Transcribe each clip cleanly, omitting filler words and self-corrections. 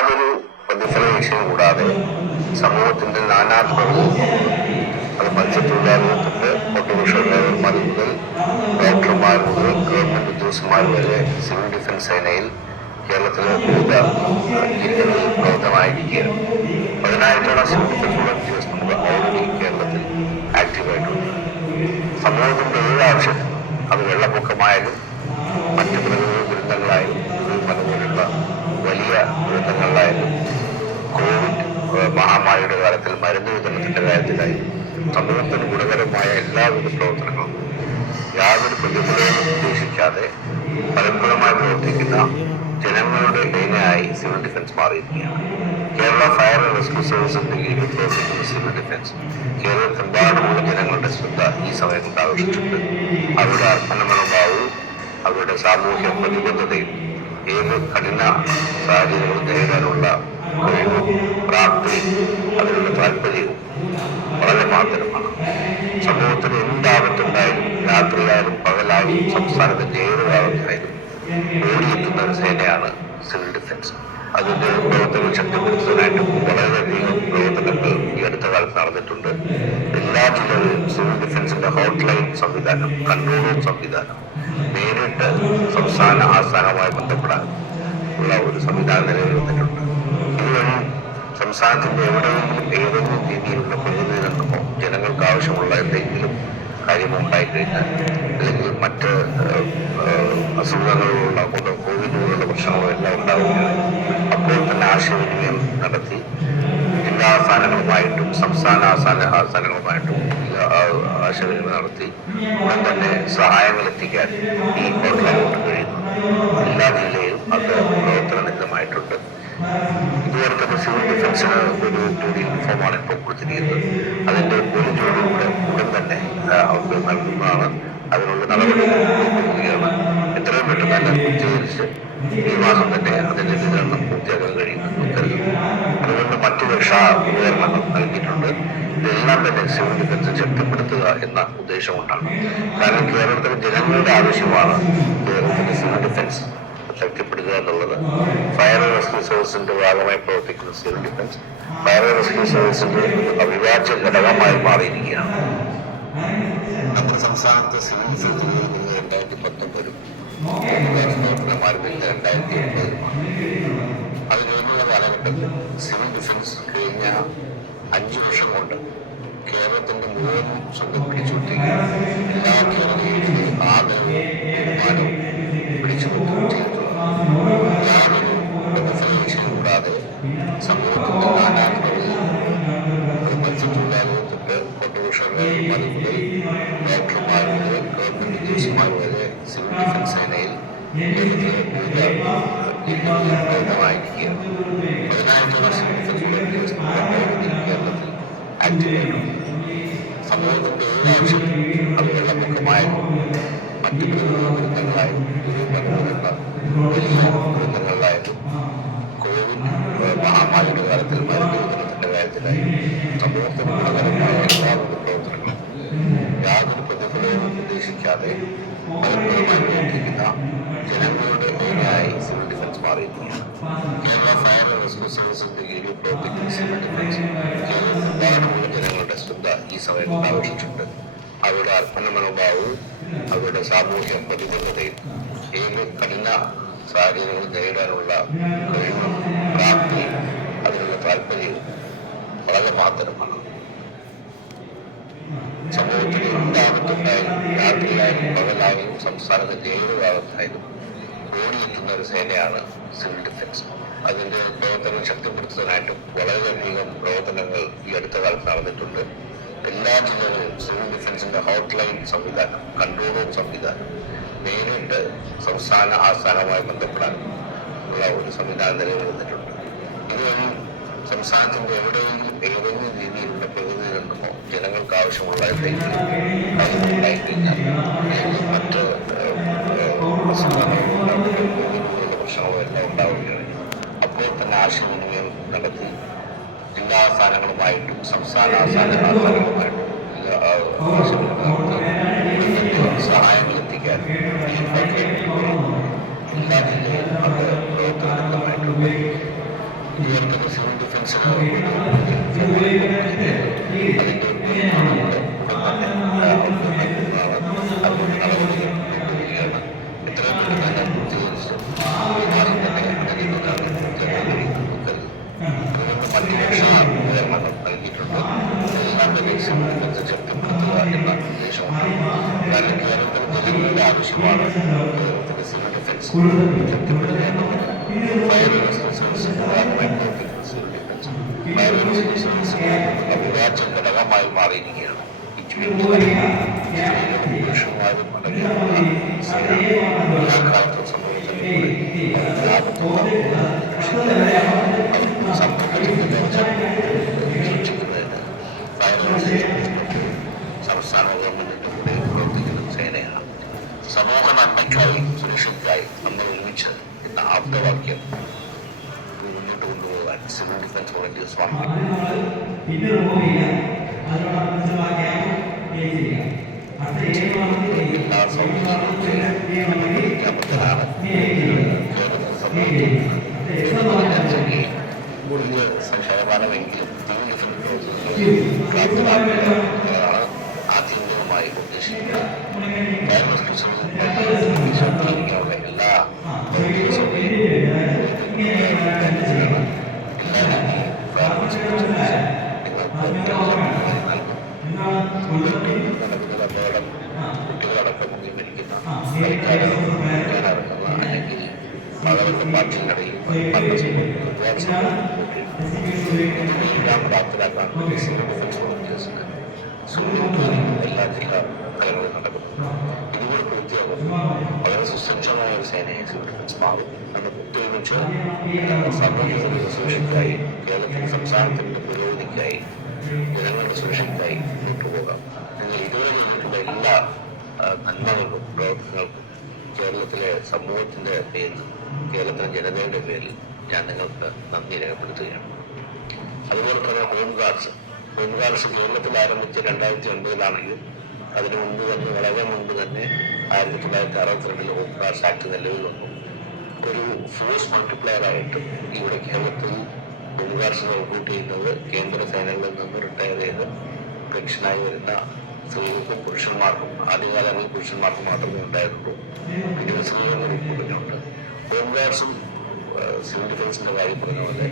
യാതൊരു പ്രതിഫലവും കൂടാതെ സമൂഹത്തിന്റെ നാനാത്വങ്ങളിൽ അത് മത്സ്യത്തൊഴിലാളികൾ ഓട്ടോറിക്ഷ ഡ്രൈവർമാർ മുതൽ ഡോക്ടർമാർ മുതൽ ഗവൺമെന്റ് ഉദ്യോഗസ്ഥന്മാർ വരെ സിവിൽ ഡിഫൻസ് സേനയിൽ കേരളത്തിലെ വിവിധ ജില്ലകളിൽ പ്രവർത്തനമായിരിക്കുകയാണ്. 10,000-ഓളം സിവിൽ ഡിഫൻസ് ഉദ്യോഗസ്ഥന്മാർ ഓൾറെഡി കേരളത്തിൽ ആക്റ്റീവായിട്ടുണ്ട്. സമൂഹത്തിന്റെ ഏത് ആവശ്യത്തിനും അത് വെള്ളപ്പൊക്കമായാലും മറ്റ് പ്രകൃതി ദുരന്തങ്ങളായാലും അതുപോലുള്ള വലിയ ദുരന്തങ്ങളിലായാലും കോവിഡ് മഹാമാരിയുടെ കാലത്തിൽ മരുന്ന് വിതരണത്തിന്റെ കാര്യത്തിലായാലും സമൂഹത്തിന് ഗുണകരമായ എല്ലാവിധ പ്രവർത്തനങ്ങളും യാതൊരു പ്രതിഫലവും ഉദ്ദേശിക്കാതെ ഫലപ്രദമായി പ്രവർത്തിക്കുന്ന ജനങ്ങളുടെ ഇടയിനായി സിവിൽ ഡിഫൻസ് മാറിയിരിക്കുകയാണ്. കേരള ഫയർ ആൻഡ് റെസ്ക്യൂ സർവീസിന്റെ കീഴിൽ പ്രവർത്തിക്കുന്ന സിവിൽ ഡിഫൻസ് കേരളത്തിലെമ്പാടുമുള്ള ജനങ്ങളുടെ ശ്രദ്ധ ഈ സമയത്ത് ആകർഷിച്ചിട്ടുണ്ട്. അവരുടെ അർപ്പണ മനോഭാവവും അവരുടെ സാമൂഹ്യ പ്രതിബദ്ധതയും ഏത് കഠിന സാഹചര്യങ്ങളും നേരിടാനുള്ള കഴിവും പ്രാപ്തിയും അതിനുള്ള താല്പര്യവും വളരെ മാതരമാണ്. സമൂഹത്തിന് എന്താപത്തുണ്ടായാലും രാത്രിയായാലും പകലായാലും സംസ്ഥാനത്തിന്റെ ഏത് ഭാഗത്തായാലും ഓടിയെത്തുന്ന ഒരു സേനയാണ് സിവിൽ ഡിഫൻസ്. അതിന്റെ പ്രവർത്തനം ശക്തിപ്പെടുത്തുന്നതിനായിട്ട് വളരെയധികം പ്രവർത്തനങ്ങൾ ഈ അടുത്ത കാലത്ത് നടന്നിട്ടുണ്ട്. എല്ലാ ജില്ലകളിലും സിവിൽ ഡിഫൻസിന്റെ ഹോട്ട്ലൈൻ സംവിധാനം, കൺട്രോൾ റൂം സംവിധാനം, നേരിട്ട് സംസ്ഥാന ആസ്ഥാനവുമായി ബന്ധപ്പെടാൻ ഉള്ള ഒരു സംവിധാനം നിലവിൽ വന്നിട്ടുണ്ട്. ഇതുവഴി സംസ്ഥാനത്തിന്റെ എവിടെയെങ്കിലും ഏതെങ്കിലും രീതിയിലുള്ള പ്രകൃതി ദുരന്തമോ ജനങ്ങൾക്ക് ആവശ്യമുള്ള എന്തെങ്കിലും കാര്യമോ ഉണ്ടായിക്കഴിഞ്ഞാൽ അല്ലെങ്കിൽ മറ്റ് അസുഖങ്ങളുള്ള കോവിഡ് പോലുള്ള പ്രശ്നങ്ങളോ എല്ലാം ഉണ്ടാവുകയാണ്. അപ്പോൾ തന്നെ ആശയവിനിമയം നടത്തി ജില്ലാ ആസ്ഥാനങ്ങളുമായിട്ടും സംസ്ഥാന ആസ്ഥാനങ്ങളുമായിട്ടും ആശയവിനിമയം നടത്തി ഉടൻ തന്നെ സഹായങ്ങൾ എത്തിക്കാൻ ഈ ഹോട്ട്ലൈൻ കൊണ്ട് കഴിയുന്നു. എല്ലാ ജില്ലയിലും അത് പ്രവർത്തനനിരതമായിട്ടുണ്ട്. ഇതുപോലെ തന്നെ സിവിൽ ഡിഫൻസിന് ഒരു ജോലി യൂണിഫോമാണ് ഇപ്പോൾ കൊടുത്തിരിക്കുന്നത്. അതിന്റെ ഒരു ജോലിയുടെ ഉടൻ തന്നെ അവർക്ക് നൽകുന്നതാണ്. അതിനുള്ള നടപടികൾ കൊടുക്കുകയാണ്. എത്രയും പെട്ടെന്ന് തന്നെ പൂർത്തീകരിച്ച് ഈ മാസം തന്നെ അതിന്റെ വിതരണം പൂർത്തിയാക്കാൻ കഴിയുമെന്ന് കരുതുന്നു. അതുകൊണ്ട് മറ്റു രക്ഷാ ഉപകരണങ്ങൾ നൽകിയിട്ടുണ്ട്. ഇതെല്ലാം തന്നെ സിവിൽ ഡിഫൻസ് ശക്തിപ്പെടുത്തുക എന്ന ഉദ്ദേശം കൊണ്ടാണ്. കാരണം കേരളത്തിലെ ജനങ്ങളുടെ ആവശ്യമാണ് കേരളത്തിലെ സിവിൽ ഡിഫൻസ് ശക്തിപ്പെടുത്തുക എന്നുള്ളത്. ഫയർ ആൻഡ് റെസ്ക്യൂ സർവീസിന്റെ ഭാഗമായി പ്രവർത്തിക്കുന്ന civil defence fire and rescue സർവീസിന്റെ അവിഭാജ്യ ഘടകമായി മാറിയിരിക്കുകയാണ്. നമ്മുടെ സംസ്ഥാനത്തെ സിവിൽ ഡിഫൻസ് 2019 പ്രവർത്തനമാരംഭിച്ച 2020 അതിനുള്ള കാലഘട്ടത്തിൽ സിവിൽ ഡിഫൻസ് കഴിഞ്ഞ 5 വർഷം കൊണ്ട് കേരളത്തിന്റെ മുഴുവൻ സ്വന്തം പിടിച്ചുവിട്ടുകയും എല്ലാ കേരളീയരുടെയും ആദരവും ബഹുമാനവും പിടിച്ചുവിട്ടുകയും ചെയ്തിട്ടുള്ള യാതൊരു പ്രതിഫലവും കൂടാതെ സമൂഹത്തിന്റെ നാനാത്വങ്ങളിൽ മത്സ്യത്തൊഴിലാളികൾ തൊട്ട് ഓട്ടോറിക്ഷ ഡ്രൈവർമാർ മുതൽ ഡോക്ടർമാർ മുതൽ ഗവൺമെന്റ് ഉദ്യോഗസ്ഥന്മാർ വരെ സിവിൽ ഡിഫൻസ് സേനയിൽ കേരളത്തിലെ വിവിധ ജില്ലകളിൽ പ്രവർത്തനമായിരിക്കുകയാണ്. 10,000-ഓളം സിവിൽ ഡിഫൻസ് ഉദ്യോഗസ്ഥന്മാർ കേരളത്തിൽ ആക്റ്റീവായിട്ടുണ്ട്. സമൂഹത്തിന്റെ ഏത് ആവശ്യത്തിനും അത് വെള്ളപ്പൊക്കമായാലും മറ്റ് ദുരന്തങ്ങളായാലും വലിയ ദുരന്തങ്ങളിലായാലും കോവിഡ് മഹാമാരിയുടെ കാലത്തിൽ മരുന്ന് വിതരണത്തിന്റെ കാര്യത്തിലായാലും സമൂഹത്തിന് ഗുണകരമായ എല്ലാവിധ പ്രവർത്തനങ്ങളും യാതൊരു പ്രതിഫലവും ഉദ്ദേശിക്കാതെ ഫലപ്രദമായി പ്രവർത്തിക്കുന്ന ജനങ്ങളുടെ ഇടയിനായി സിവിൽ ഡിഫൻസ് മാറിയിരിക്കുകയാണ്. കേരള ഫയർ ആൻഡ് റെസ്ക്യൂ സർവീസിന്റെ കീഴിൽ പ്രവർത്തിക്കുന്ന സിവിൽ ഡിഫൻസ് കേരളത്തിലെമ്പാടുമുള്ള ജനങ്ങളുടെ ശ്രദ്ധ ഈ സമയത്ത് ആകർഷിച്ചിട്ടുണ്ട്. അവരുടെ അർപ്പണ മനോഭാവവും അവരുടെ സാമൂഹ്യ പ്രതിബദ്ധതയും ഏത് കഠിന സാഹചര്യങ്ങൾ നേരിടാനുള്ള കഴിവും പ്രാപ്തിയും അതിനുള്ള താല്പര്യവും വളരെ മാതരമാണ്. സമൂഹത്തിന് എന്താപത്തുണ്ടായാലും രാത്രിയായാലും പകലായാലും സംസ്ഥാനത്തിന്റെ ഏത് ഭാഗത്തായാലും ഓടിയെത്തുന്ന ഒരു സേനയാണ് സിവിൽ ഡിഫൻസ്. അതിന്റെ പ്രവർത്തനം ശക്തിപ്പെടുത്തുന്നതിനായിട്ടും വളരെയധികം പ്രവർത്തനങ്ങൾ ഈ അടുത്ത കാലത്ത് നടന്നിട്ടുണ്ട്. എല്ലാ ജില്ലകളിലും സിവിൽ ഡിഫൻസിന്റെ ഹോട്ട്ലൈൻ സംവിധാനം, കൺട്രോൾ റൂം സംവിധാനം, നേരിട്ട് സംസ്ഥാന ആസ്ഥാനവുമായി ബന്ധപ്പെടാൻ ഉള്ള ഒരു സംവിധാനം നിലവിൽ വന്നിട്ടുണ്ട്. ഇതുവഴി സംസ്ഥാനത്തിന്റെ എവിടെയെങ്കിലും ഏതെങ്കിലും രീതിയിലുള്ള പ്രകൃതി ദുരന്തമോ ജനങ്ങൾക്ക് ആവശ്യമുള്ള എന്തെങ്കിലും കാര്യങ്ങളുണ്ടായിക്കഴിഞ്ഞാൽ അല്ലെങ്കിൽ മറ്റ് അസുഖങ്ങളുള്ള പ്രശ്നങ്ങളോ എല്ലാം ഉണ്ടാവുകയാണ്. അപ്പോൾ തന്നെ ആശയവിനിമയം നടത്തി ജില്ലാ ആസ്ഥാനങ്ങളുമായിട്ടും സംസ്ഥാന ആസ്ഥാനങ്ങളുമായിട്ടും സഹായങ്ങൾ എത്തിക്കാൻ എല്ലാ ജില്ലയിലും അത് പ്രവർത്തനമായിട്ടുണ്ട്. അതുപോലെ തന്നെ സിവിൽ ഡിഫൻസിന് ആവശ്യമാണ് സിവിൽ ഡിഫൻസ് അവിഭാജ്യ ഘടകമായി മാറിയിരിക്കുകയാണ്. പുരുഷന്മാരും കാലത്ത് സംസ്ഥാന ഗവൺമെന്റിന്റെ കൂടെ പ്രവർത്തിക്കുന്ന സേനയാണ്. സമൂഹ നന്മയ്ക്കായി സുരക്ഷയ്ക്കായി നമ്മൾ ഒരുമിച്ച് എന്ന ആപ്തവാക്യം മുന്നോട്ട് കൊണ്ടുപോകാൻ സിവിൽ ഡിഫൻസ് വോളണ്ടിയേഴ്സ് എല്ലാ സൗകര്യങ്ങളും ശതമാനമെങ്കിലും ആത്യന്തികമായി ഉദ്ദേശിക്കുന്നത് എല്ലാ കുട്ടികളടക്കം മരിക്കുന്ന അല്ലെങ്കിൽ മകളുടെ പാർട്ടിയിനിടയിൽ പ്രാപ്തരാക്കാൻ സിവിൽ ഡിഫൻസ് വോളണ്ടിയേഴ്സിന് എല്ലാ ജില്ലാ തലങ്ങളിൽ നടക്കുന്നു. ഇതുകൂടെ പൂർത്തിയാകും വളരെ സുസജ്ജമായ ഒരു സേനയെ സിവിൽ ഡിഫൻസ് മാറും. നമ്മൾ ഒത്തൊരുമിച്ച് സാമൂഹിക സുരക്ഷയ്ക്കായി കേരളത്തിൽ സംസ്ഥാനത്തിൻ്റെ പുരോഗതിക്കായി ജനങ്ങളുടെ സുരക്ഷയ്ക്കായി മുന്നോട്ട് പോകാം. നിങ്ങൾ ഇതുവരെ ചെയ്തിട്ടുള്ള എല്ലാ നന്മകൾക്കും പ്രവർത്തനങ്ങൾക്കും കേരളത്തിലെ സമൂഹത്തിൻ്റെ പേരിൽ കേരളത്തിലെ ജനതയുടെ പേരിൽ ഞാൻ നിങ്ങൾക്ക് നന്ദി രേഖപ്പെടുത്തുകയാണ്. അതുപോലെ തന്നെ ഹോംഗാർഡ്സ് കേരളത്തിൽ ആരംഭിച്ച് 2009-ലാണെങ്കിലും അതിനു മുമ്പ് തന്നെ വളരെ മുമ്പ് തന്നെ 1962 ഹോംഗാർഡ്സ് ആക്ട് നിലവിൽ വന്നു. ഒരു ഫോഴ്സ് മൾട്ടിപ്ലയറായിട്ട് ഇവിടെ കേരളത്തിൽ ഹോംഗാർഡ്സിനെ റിക്രൂട്ട് ചെയ്യുന്നത് കേന്ദ്ര സേനകളിൽ നിന്ന് റിട്ടയർ ചെയ്ത് പെൻഷനായി വരുന്ന സ്ത്രീകൾക്കും പുരുഷന്മാർക്കും ആദ്യകാലങ്ങളിൽ പുരുഷന്മാർക്കും മാത്രമേ ഉണ്ടായിരുന്നുള്ളൂ. പിന്നീട് സ്ത്രീകളുടെ റിക്രൂട്ടിനുണ്ട്. ഹോംഗാർഡ്സും സിവിൽ ഡിഫൻസിന്റെ കാര്യം പറഞ്ഞ പോലെ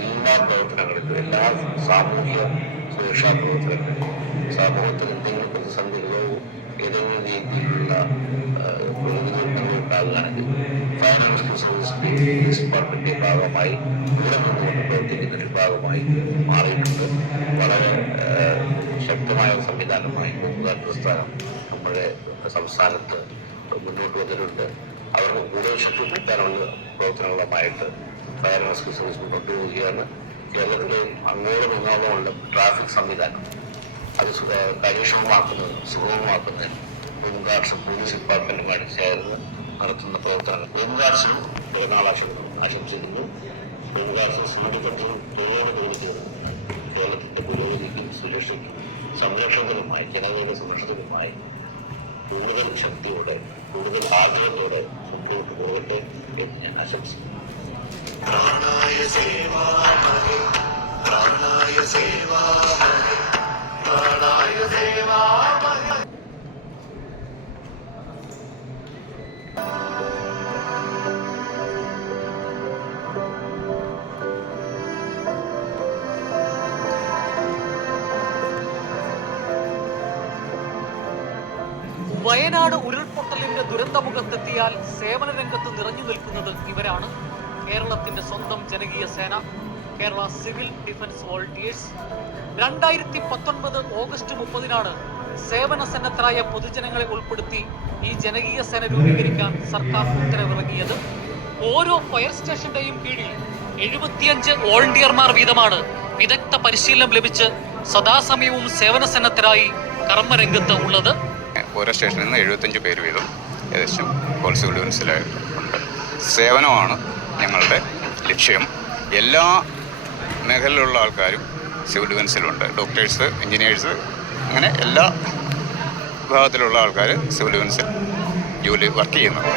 എല്ലാ പ്രവർത്തനങ്ങളിലും എല്ലാ സാമൂഹിക സുരക്ഷാ പ്രവർത്തനങ്ങളിലും സമൂഹത്തിൽ എന്തെങ്കിലും പ്രതിസന്ധികളോ ഏതെങ്കിലും രീതിയിലുള്ള പ്രതിനിധിത്വങ്ങളോ ഉണ്ടാകുകയാണെങ്കിൽ fire and rescue service police ഡിപ്പാർട്ട്മെന്റിന്റെ ഭാഗമായി ഇവിടെ നിന്നുകൊണ്ട് പ്രവർത്തിക്കുന്ന ഒരു ഭാഗമായി മാറിയിട്ടുണ്ട്. വളരെ ശക്തമായ സംവിധാനമായി ഹോംഗാർഡ് പ്രസ്ഥാനം നമ്മുടെ സംസ്ഥാനത്ത് മുന്നോട്ട് വന്നിട്ടുണ്ട്. അവർക്ക് കൂടുതൽ ശക്തി കിട്ടാനുള്ള പ്രവർത്തനങ്ങളുമായിട്ട് ഫയർ ആൻഡ് റെസ്ക്യൂ സർവീസ് മുന്നോട്ട് പോവുകയാണ്. കേരളത്തിലെ അങ്ങോളം ഇങ്ങോളമുള്ള ട്രാഫിക് സംവിധാനം അത് കാര്യക്ഷമമാക്കുന്നതിന് സുഗമമാക്കുന്നതിന് ഹോംഗാർഡ്സും പോലീസ് ഡിപ്പാർട്ട്മെന്റുമായി ചേർന്ന് നടത്തുന്ന പ്രവർത്തനങ്ങൾ ഹോംഗാർഡ്സിനും പെരുന്നാൾ ആശംസിക്കുന്നു. ഹോംഗാർഡ്സും സിവിൽ ഡിഫൻസും തോളോട് ചേർന്ന് കേരളത്തിന്റെ പുരോഗതിക്കും സുരക്ഷയ്ക്കും സംരക്ഷണത്തിനുമായി ജനതയുടെ സംരക്ഷണത്തിനുമായി കൂടുതൽ ശക്തിയോടെ കൂടുതൽ ആഗ്രഹത്തോടെ മുമ്പോട്ട് പോകട്ടെ എന്ന് ഞാൻ ആശംസിക്കുന്നു. വയനാട് ഉരുൾപൊട്ടലിന്റെ ദുരന്തമുഖത്തെത്തിയാൽ സേവന രംഗത്ത് നിറഞ്ഞു നിൽക്കുന്നത് ഇവരാണ്. കേരളത്തിന്റെ സ്വന്തം ജനകീയ സേന, Kerala civil defence volunteers. 2019 August 30-നാണ് സേവന സന്നദ്ധരായ പൊതുജനങ്ങളെ ഉൾപ്പെടുത്തി ഈ ജനകീയ സേന രൂപീകരിക്കാൻ സർക്കാർ ഉത്തരവിറങ്ങിയത്. ഓരോ ഫയർ സ്റ്റേഷന്റെയും കീഴിൽ 75 വോളണ്ടിയർമാർ വീതമാണ് വിദഗ്ധ പരിശീലനം ലഭിച്ച് സദാസമയവും സേവന സന്നദ്ധരായി കർമ്മരംഗത്ത് ഉള്ളത്. ഓരോ സ്റ്റേഷനിൽ നിന്ന് 75 പേര് വീതം ഏകദേശം സിവിൽ ഡിഫൻസിലുണ്ട്. സേവനമാണ് ഞങ്ങളുടെ ലക്ഷ്യം. എല്ലാ മേഖലയിലുള്ള ആൾക്കാരും സിവിൽ ഡിഫൻസിലുണ്ട്. ഡോക്ടേഴ്സ്, എൻജിനീയേഴ്സ്, അങ്ങനെ എല്ലാ വിഭാഗത്തിലുള്ള ആൾക്കാർ സിവിൽ ഡിഫൻസിൽ വർക്ക് ചെയ്യുന്നുണ്ട്.